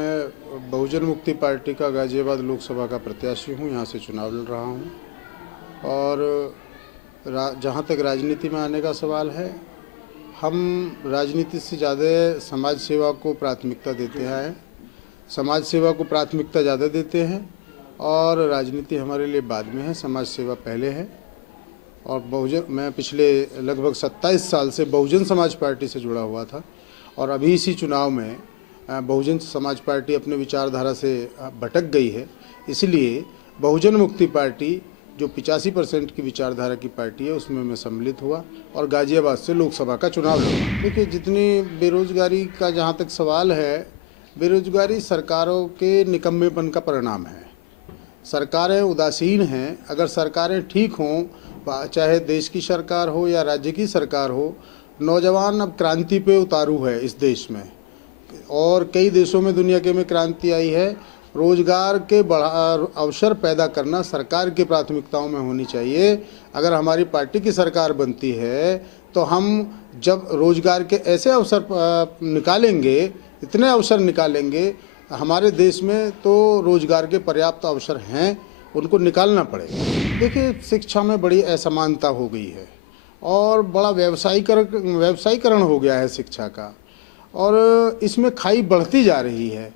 मैं बहुजन मुक्ति पार्टी का गाजियाबाद लोकसभा का प्रत्याशी हूँ। यहाँ से चुनाव लड़ रहा हूँ और जहाँ तक राजनीति में आने का सवाल है, हम राजनीति से ज़्यादा समाज सेवा को प्राथमिकता देते हैं। समाज सेवा को प्राथमिकता ज़्यादा देते हैं और राजनीति हमारे लिए बाद में है, समाज सेवा पहले है। और मैं पिछले लगभग 27 साल से बहुजन समाज पार्टी से जुड़ा हुआ था और अभी इसी चुनाव में बहुजन समाज पार्टी अपने विचारधारा से भटक गई है। इसलिए बहुजन मुक्ति पार्टी जो 85% की विचारधारा की पार्टी है उसमें मैं सम्मिलित हुआ और गाजियाबाद से लोकसभा का चुनाव लड़ा। देखिए, जितनी बेरोजगारी का जहाँ तक सवाल है, बेरोजगारी सरकारों के निकम्मेपन का परिणाम है। सरकारें उदासीन हैं। अगर सरकारें ठीक हों, चाहे देश की सरकार हो या राज्य की सरकार हो, नौजवान अब क्रांति पे उतारू है इस देश में और कई देशों में दुनिया के में क्रांति आई है। रोजगार के अवसर पैदा करना सरकार की प्राथमिकताओं में होनी चाहिए। अगर हमारी पार्टी की सरकार बनती है तो हम जब रोजगार के ऐसे अवसर निकालेंगे, इतने अवसर निकालेंगे हमारे देश में, तो रोजगार के पर्याप्त अवसर हैं, उनको निकालना पड़ेगा। देखिए, शिक्षा में बड़ी असमानता हो गई है और बड़ा व्यवसायीकरण हो गया है शिक्षा का और इसमें खाई बढ़ती जा रही है।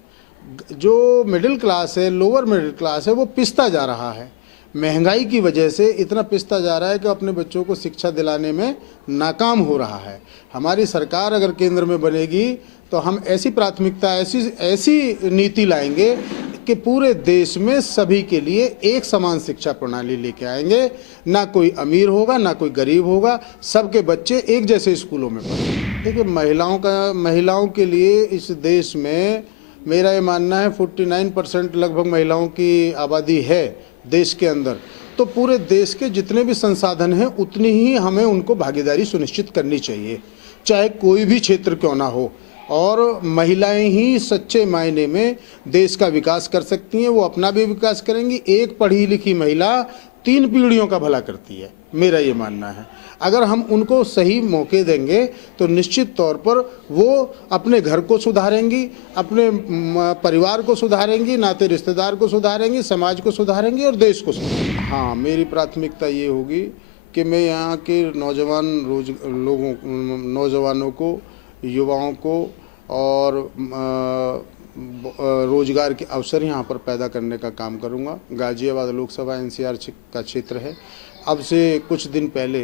जो मिडिल क्लास है, लोअर मिडिल क्लास है, वो पिसता जा रहा है। महंगाई की वजह से इतना पिसता जा रहा है कि अपने बच्चों को शिक्षा दिलाने में नाकाम हो रहा है। हमारी सरकार अगर केंद्र में बनेगी तो हम ऐसी प्राथमिकता, ऐसी नीति लाएंगे कि पूरे देश में सभी के लिए एक समान शिक्षा प्रणाली लेके आएंगे। ना कोई अमीर होगा, ना कोई गरीब होगा, सबके बच्चे एक जैसे स्कूलों में पढ़ेंगे। देखिए, महिलाओं के लिए इस देश में मेरा ये मानना है 49% लगभग महिलाओं की आबादी है देश के अंदर। तो पूरे देश के जितने भी संसाधन हैं उतनी ही हमें उनको भागीदारी सुनिश्चित करनी चाहिए, चाहे कोई भी क्षेत्र क्यों ना हो। और महिलाएं ही सच्चे मायने में देश का विकास कर सकती हैं। वो अपना भी विकास करेंगी। एक पढ़ी लिखी महिला 3 पीढ़ियों का भला करती है, मेरा ये मानना है। अगर हम उनको सही मौके देंगे तो निश्चित तौर पर वो अपने घर को सुधारेंगी, अपने परिवार को सुधारेंगी, नाते रिश्तेदार को सुधारेंगी, समाज को सुधारेंगी और देश को सुधारेंगी। हाँ, मेरी प्राथमिकता ये होगी कि मैं यहाँ के नौजवानों को, युवाओं को और रोजगार के अवसर यहाँ पर पैदा करने का काम करूँगा। गाजियाबाद लोकसभा NCR का क्षेत्र है। अब से कुछ दिन पहले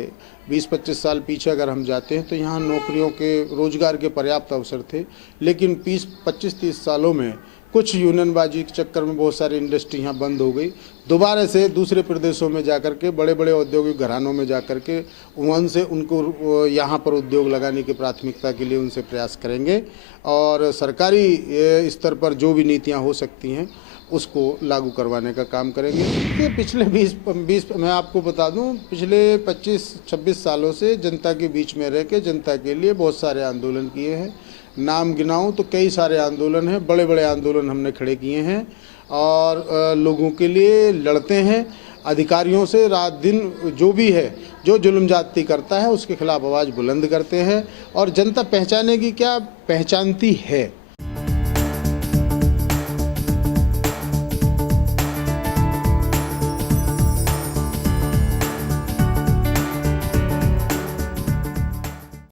20-25 साल पीछे अगर हम जाते हैं तो यहाँ नौकरियों के, रोजगार के पर्याप्त अवसर थे, लेकिन 25-30 सालों में कुछ यूनियनबाजी के चक्कर में बहुत सारी इंडस्ट्री यहाँ बंद हो गई। दोबारा से दूसरे प्रदेशों में जाकर के, बड़े बड़े औद्योगिक घरानों में जाकर के उनसे उनको यहाँ पर उद्योग लगाने की प्राथमिकता के लिए उनसे प्रयास करेंगे और सरकारी स्तर पर जो भी नीतियाँ हो सकती हैं उसको लागू करवाने का काम करेंगे। ये पिछले 20 मैं आपको बता दूं, पिछले 25-26 सालों से जनता के बीच में रह के जनता के लिए बहुत सारे आंदोलन किए हैं। नाम गिनाऊं तो कई सारे आंदोलन हैं, बड़े बड़े आंदोलन हमने खड़े किए हैं और लोगों के लिए लड़ते हैं। अधिकारियों से रात दिन जो भी है, जो जुल्म ज्यादती करता है उसके खिलाफ आवाज़ बुलंद करते हैं और जनता पहचानेगी क्या, पहचानती है।